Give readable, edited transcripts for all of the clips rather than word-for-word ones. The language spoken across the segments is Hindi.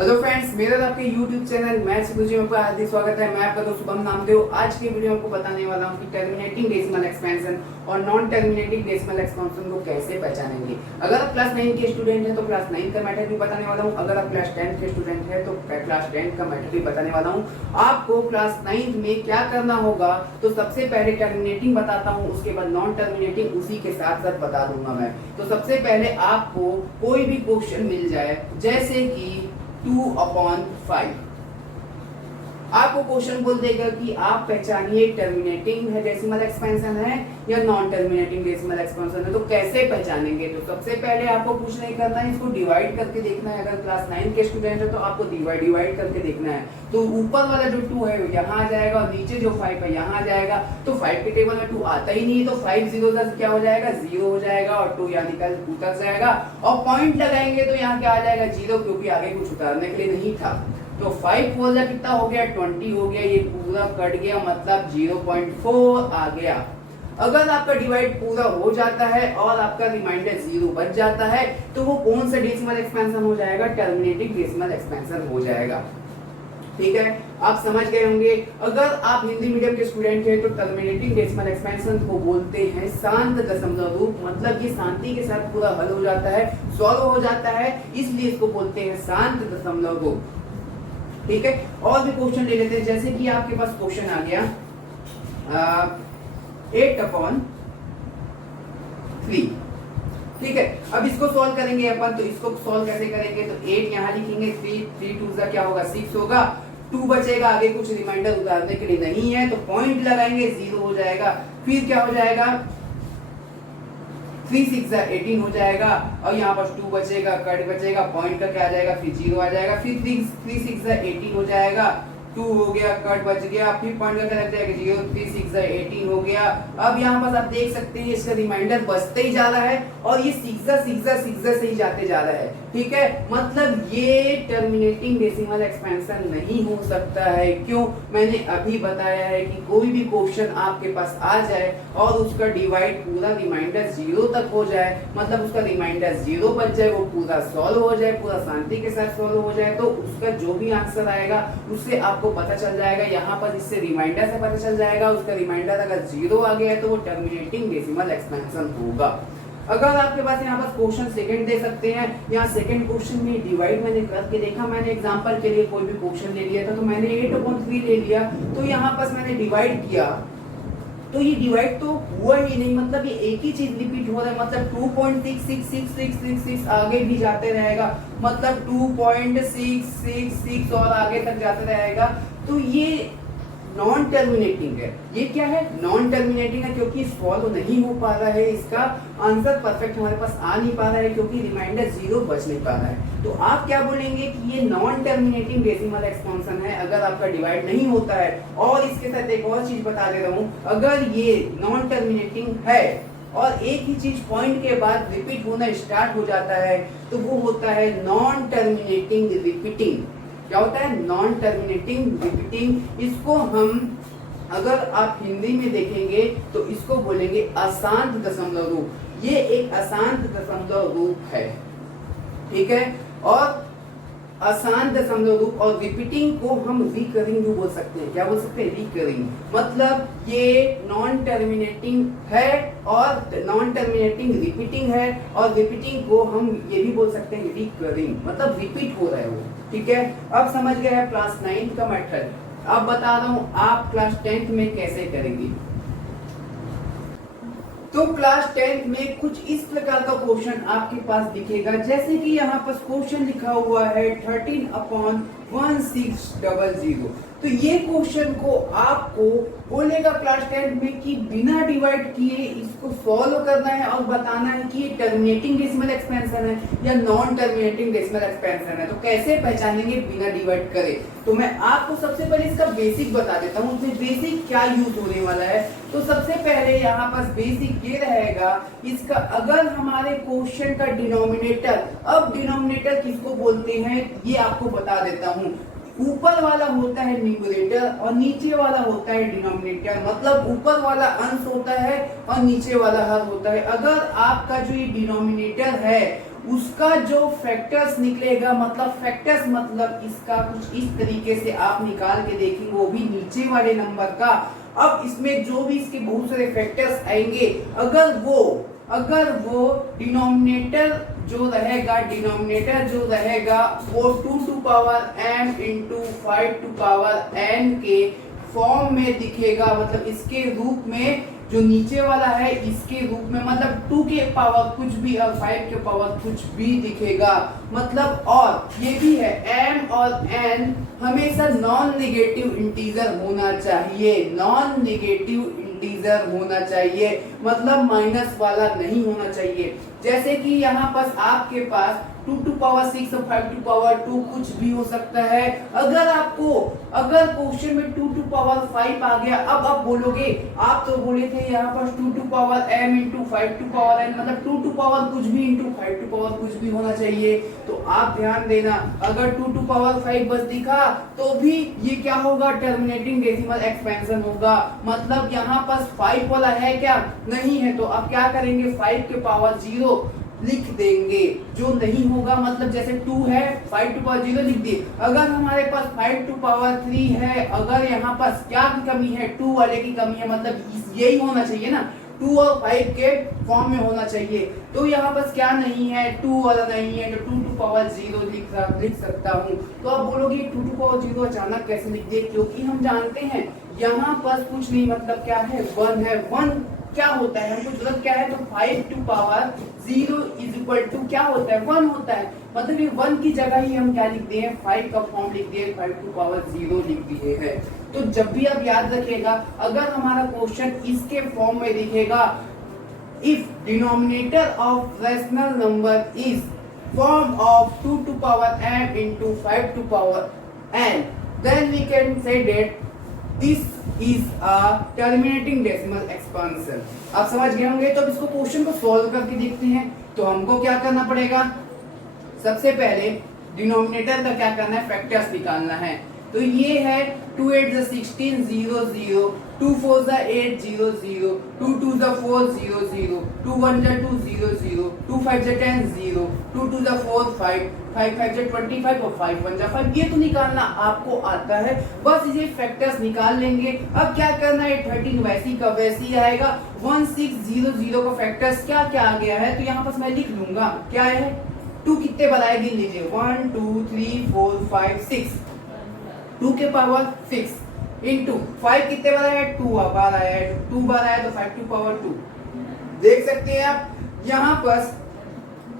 हेलो फ्रेंड्स, मेरा आपके YouTube चैनल मैथ्स गुरुजी में आपका हार्दिक स्वागत है। मैं आपका दोस्त शुभम नामदेव। आज की वीडियो में आपको बताने वाला हूं कि टर्मिनेटिंग डेसिमल एक्सपेंशन और नॉन टर्मिनेटिंग डेसिमल एक्सपेंशन को कैसे पहचानेंगे। अगर आप क्लास 9 के स्टूडेंट हैं तो क्लास 9 का मैथड भी बताने वाला हूं। अगर आप क्लास 10 के स्टूडेंट हैं तो क्लास 10 का मैथड भी बताने वाला हूं। आपको क्लास 9 में क्या करना होगा, तो सबसे पहले टर्मिनेटिंग बताता हूं, उसके बाद नॉन टर्मिनेटिंग उसी के साथ साथ बता दूंगा मैं। तो सबसे पहले आपको कोई भी क्वेश्चन मिल जाए, जैसे कि 2/5, आपको क्वेश्चन बोल देगा कि आप पहचानिए टर्मिनेटिंग है डेसिमल एक्सपेंशन है या नॉन टर्मिनेटिंग डेसिमल एक्सपेंशन है। तो कैसे पहचानेंगे, तो सबसे पहले आपको कुछ नहीं करना है, इसको डिवाइड करके देखना है। अगर क्लास 9 के स्टूडेंट है तो आपको डिवाइड करके देखना है। तो ऊपर वाला जो 2 है यहाँ आ जाएगा और नीचे जो 5 है यहाँ आ जाएगा। तो 5 के टेबल में 2 आता ही नहीं, तो 5 0 10 क्या हो जाएगा, 0 हो जाएगा और 2 यहाँ निकल उतर जाएगा। और पॉइंट लगाएंगे तो यहाँ क्या आ जाएगा, 0, क्योंकि आगे कुछ उतारने के लिए नहीं था। तो 5 4 जा कितना हो गया, 20 हो गया। ये पूरा कट गया, मतलब 0.4 आ गया। अगर आपका डिवाइड पूरा हो जाता है और आपका रिमाइंडर 0 बच जाता है तो वो कौन सा डेसिमल एक्सपेंशन हो जाएगा, टर्मिनेटिंग डेसिमल एक्सपेंशन हो जाएगा। ठीक है, आप समझ गए होंगे। अगर आप हिंदी मीडियम के स्टूडेंट हैं तो टर्मिनेटिंग डेसिमल एक्सपेंशन को बोलते हैं शांत दशमलव रूप, मतलब ये शांति के साथ पूरा हल हो जाता है, सॉल्व हो जाता है, इसलिए इसको बोलते हैं शांत दशमलव रूप। ठीक है, और भी क्वेश्चन ले लेते हैं। जैसे कि आपके पास क्वेश्चन आ गया 8/3। ठीक है, अब इसको सॉल्व करेंगे अपन। तो इसको सॉल्व कैसे करेंगे, तो 8 यहाँ लिखेंगे, 3 2 का क्या होगा, 6 होगा। 2 बचेगा, आगे कुछ रिमाइंडर उतारने के लिए नहीं है, तो पॉइंट लगाएंगे, 0 हो जाएगा। फिर क्या हो जाएगा, 3 6 18 हो जाएगा। और यहाँ पर 2 बचेगा, कट बचेगा, पॉइंट का क्या आ जाएगा, फिर 0 आ जाएगा। फिर 3 6 18 हो जाएगा, 2 हो गया, कट बच गया, फिर पॉइंट का क्या लग जाएगा, 0 3 6 18 हो गया। अब यहाँ पर आप देख सकते हैं इसका रिमाइंडर बचते ही जा रहा है और ये 6 से ही जाते जा रहा है। ठीक है, मतलब ये टर्मिनेटिंग डेसिमल एक्सपेंशन नहीं हो सकता है। क्यों, मैंने अभी बताया है कि कोई भी क्वेश्चन आपके पास आ जाए और उसका डिवाइड पूरा रिमाइंडर 0 तक हो जाए, मतलब उसका रिमाइंडर 0 बच जाए, वो पूरा सॉल्व हो जाए, पूरा शांति के साथ सॉल्व हो जाए, तो उसका जो भी आंसर आएगा उससे आपको पता चल जाएगा। यहाँ पर इससे रिमाइंडर से पता चल जाएगा, उसका रिमाइंडर अगर 0 आ गया है तो वो टर्मिनेटिंग डेसिमल एक्सपेंशन होगा। अगर आपके पास यहाँ पर क्वेश्चन सेकंड दे सकते हैं, यहाँ सेकंड क्वेश्चन में डिवाइड मैंने करके देखा, मैंने एग्जांपल के लिए कोई भी क्वेश्चन ले लिया था, तो मैंने 8/3 ले लिया। तो यहाँ पर मैंने डिवाइड किया तो ये डिवाइड तो हुआ ही नहीं, मतलब ये एक ही चीज रिपीट हो रहा है, मतलब 2.666666 आगे भी जाते रहेगा, मतलब 2.666 और आगे तक जाते रहेगा। तो ये नॉन टर्मिनेटिंग है। ये क्या है, नॉन टर्मिनेटिंग है, क्योंकि सॉल्व नहीं हो पा रहा है, इसका आंसर परफेक्ट हमारे पास आ नहीं पा रहा है, क्योंकि रिमाइंडर 0 बच नहीं पा रहा है। तो आप क्या बोलेंगे कि ये नॉन टर्मिनेटिंग डेसिमल एक्सपेंशन है अगर आपका डिवाइड नहीं होता है। और इसके साथ एक और चीज बता दे रहा हूं, अगर ये नॉन टर्मिनेटिंग है और एक ही चीज पॉइंट के बाद रिपीट होना स्टार्ट हो जाता है, तो वो होता है नॉन टर्मिनेटिंग रिपीटिंग। क्या होता है, नॉन टर्मिनेटिंग रिपीटिंग। इसको हम अगर आप हिंदी में देखेंगे तो इसको बोलेंगे अशांत दशमलव रूप। ये एक अशांत दशमलव रूप है। ठीक है, और अशांत दशमलव रूप और रिपीटिंग को हम रिकरिंग भी बोल सकते हैं। क्या बोल सकते हैं, रिकरिंग। मतलब ये नॉन टर्मिनेटिंग है और नॉन टर्मिनेटिंग रिपीटिंग है, और रिपीटिंग को हम ये भी बोल सकते हैं रिकरिंग, मतलब रिपीट हो रहा है वो। ठीक है, अब समझ गए हैं क्लास 9 का मेथड। अब बता रहा हूं आप क्लास 10th में कैसे करेंगे। तो क्लास 10th में कुछ इस प्रकार का क्वेश्चन आपके पास दिखेगा, जैसे कि यहाँ पर क्वेश्चन लिखा हुआ है 13/1600। तो ये क्वेश्चन को आपको बोलेगा क्लास 10th में कि बिना डिवाइड किए इसको सॉल्व करना है और बताना है कि ये टर्मिनेटिंग डेसिमल एक्सपेंशन है या नॉन टर्मिनेटिंग डेसिमल एक्सपेंशन है। तो कैसे पहचानेंगे बिना डिवाइड करे, तो मैं आपको सबसे पहले इसका बेसिक बता देता हूँ। उसमें बेसिक क्या यूज होने वाला है, तो सबसे पहले यहाँ पर बेसिक ये रहेगा इसका, अगर हमारे क्वेश्चन का डिनोमिनेटर, अब डिनोमिनेटर किसको बोलते हैं ये आपको बता देता हूँ। ऊपर वाला होता है न्यूमरेटर और नीचे वाला होता है डिनोमिनेटर, मतलब ऊपर वाला अंश होता है और नीचे वाला हर होता है। अगर आपका जो ये डिनोमिनेटर है उसका जो फैक्टर्स निकलेगा, मतलब फैक्टर्स मतलब इसका कुछ इस तरीके से आप निकाल के देखेंगे, वो भी नीचे वाले नंबर का। अब इसमें जो भी इसके बहुत सारे फैक्टर्स आएंगे, अगर वो डिनोमिनेटर जो रहेगा वो 2 to power m into 5 to power n के फॉर्म में दिखेगा, मतलब इसके रूप में, जो नीचे वाला है इसके रूप में, मतलब 2 के पावर कुछ भी और 5 के पावर कुछ भी दिखेगा, मतलब। और ये भी है m और n हमेशा नॉन नेगेटिव इंटीजर होना चाहिए, मतलब माइनस वाला नहीं होना चाहिए। जैसे कि यहाँ पर आपके पास 2 टू पावर 6 और 5 टू पावर 2 कुछ भी हो सकता है। अगर क्वेश्चन में 2 टू पावर 5 आ गया, अब आप बोलोगे, आप तो बोले थे यहाँ पर 2 to power m into 5 to power n, मतलब 2 टू पावर कुछ भी इंटू 5 टू पावर कुछ भी होना चाहिए। तो आप ध्यान देना, अगर 2 टू पावर 5 बस दिखा तो भी ये क्या होगा, टर्मिनेटिंग डेसिमल एक्सपेंशन होगा, मतलब यहाँ पर 5 वाला है क्या, नहीं है, तो आप क्या करेंगे, 5 के पावर 0 लिख देंगे, जो नहीं होगा, मतलब जैसे 2 है 5 टू पावर 0 लिख दिए। अगर हमारे पास 5 टू पावर 3 है, अगर यहाँ पास क्या की कमी है, 2 वाले की कमी है, मतलब यही होना चाहिए ना, 2 और 5 के फॉर्म में होना चाहिए। तो यहाँ पास क्या नहीं है, 2 वाला नहीं है, तो 2 टू पावर 0 लिख सकता हूँ। तो आप बोलोगे 2 टू पावर 0 अचानक कैसे लिख दिए, क्योंकि हम जानते हैं यहाँ पर कुछ नहीं, मतलब क्या है, 1 है। 1 क्या होता है, हमको जरूरत क्या है, तो 5 to power 0 is equal to क्या होता है, 1 होता है, मतलब ये 1 की जगह ही हम क्या लिख दिए, 5 का फॉर्म लिख दिए, 5 टू पावर 0 लिख दिए है। तो जब भी आप याद रखिएगा, अगर हमारा क्वेश्चन इसके फॉर्म में दिखेगा, if denominator of rational number is form of 2 to power m into 5 to power n, then we can say that this is a terminating decimal expansion. आप समझ गए होंगे। तो अब इसको क्वेश्चन को सॉल्व करके देखते हैं। तो हमको क्या करना पड़ेगा, सबसे पहले डिनोमिनेटर का क्या करना है, फैक्टर्स निकालना है। तो ये है 2 8 16 0 0, 2 4 8 0 0, 2 2 4 0 0, 2 1 2 0 0, 2 5 10 0, 2 2 4 5, 5 5 25 और 5 1 5। ये तो निकालना आपको आता है, बस इसे फैक्टर्स निकाल लेंगे। अब क्या करना है, 13 वैसी का वैसी आएगा। 1 6 0 0 का फैक्टर्स क्या क्या आ गया है, तो यहाँ पर मैं लिख लूंगा, क्या है, 2 कितने बनाए गिन लीजिए, 1 2 3 4 5 6, 2 के पावर 6 इंटू 5 कितने बार आया, 2 बार आया है, 2 बार आया तो 5 टू पावर 2। देख सकते हैं आप यहाँ पर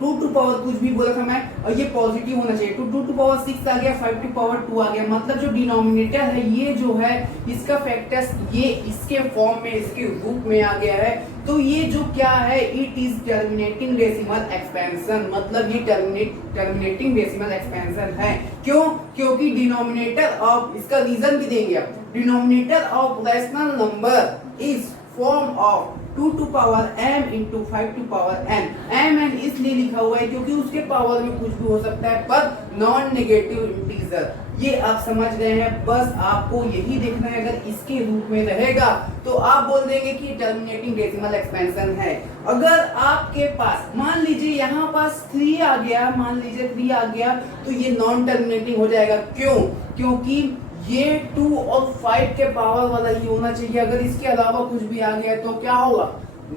2 टू पावर कुछ भी बोला था मैं, और ये पॉजिटिव होना चाहिए। 2 टू पावर 6 आ गया, 5 टू पावर 2 आ गया, मतलब जो डिनोमिनेटर है ये जो है इसका फैक्टर्स ये इसके फॉर्म में, इसके रूप में आ गया है। तो ये जो क्या है, it is terminating decimal expansion, मतलब ये टर्मिनेटिंग डेसिमल एक्सपेंशन है। क्यों, क्योंकि डिनोमिनेटर ऑफ, इसका रीजन भी देंगे आप, denominator of rational number is form of 2 to power m into 5 to power n। m इसलिए लिखा हुआ है क्योंकि उसके पावर में कुछ भी हो सकता है, पर नॉन नेगेटिव इंटीजर। ये आप समझ गए हैं, बस आपको यही देखना है। अगर इसके रूप में रहेगा तो आप बोल देंगे कि टर्मिनेटिंग डेसिमल एक्सपेंशन है। अगर आपके पास मान लीजिए यहाँ पास 3 आ गया, मान लीजिए 3 आ गया, तो ये नॉन टर्मिनेटिंग हो जाएगा। क्यों, क्योंकि ये 2 और 5 के पावर वाला ही होना चाहिए। अगर इसके अलावा कुछ भी आ गया तो क्या होगा,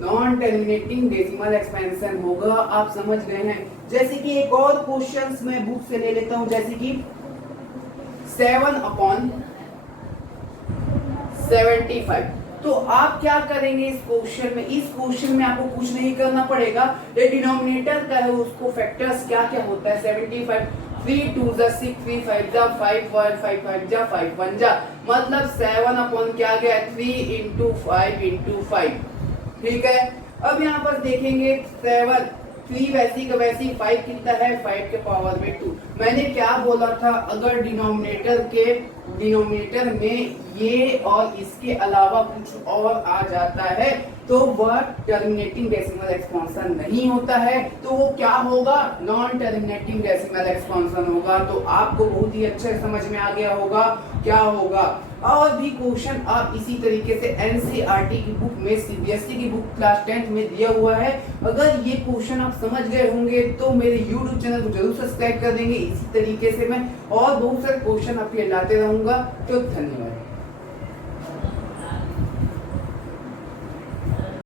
नॉन टर्मिनेटिंग डेसिमल एक्सपेंशन होगा। आप समझ गए हैं। जैसे कि एक और क्वेश्चन मैं बुक से ले लेता हूं, जैसे कि 7/75। तो आप क्या करेंगे इस क्वेश्चन में, इस क्वेश्चन में आपको कुछ नहीं करना पड़ेगा। ये डिनोमिनेटर का है, उसको फैक्टर्स क्या क्या होता है, 75 3 2 6 3 5 5 1 5 5 5 1 मतलब 7 क्या गया, 3 इंटू 5 इंटू 5। ठीक है। अब यहाँ पर देखेंगे 7 3 वैसी का वैसी, 5 कितना है, 5 के पावर में 2। मैंने क्या बोला था, अगर डिनोमिनेटर में ये और इसके अलावा कुछ और आ जाता है तो वह टर्मिनेटिंग डेसिमल एक्सपेंशन नहीं होता है, तो वो क्या होगा, नॉन टर्मिनेटिंग डेसिमल एक्सपेंशन होगा। तो आपको बहुत ही अच्छे समझ में आ गया होगा क्या होगा। और भी क्वेश्चन आप इसी तरीके से एनसीईआरटी की बुक में, सीबीएसई की बुक क्लास 10th में दिया हुआ है। अगर ये क्वेश्चन आप समझ गए होंगे तो मेरे YouTube चैनल को जरूर सब्सक्राइब कर देंगे। इसी तरीके से मैं और बहुत सारे क्वेश्चन आपके लाते रहूंगा। तो धन्यवाद।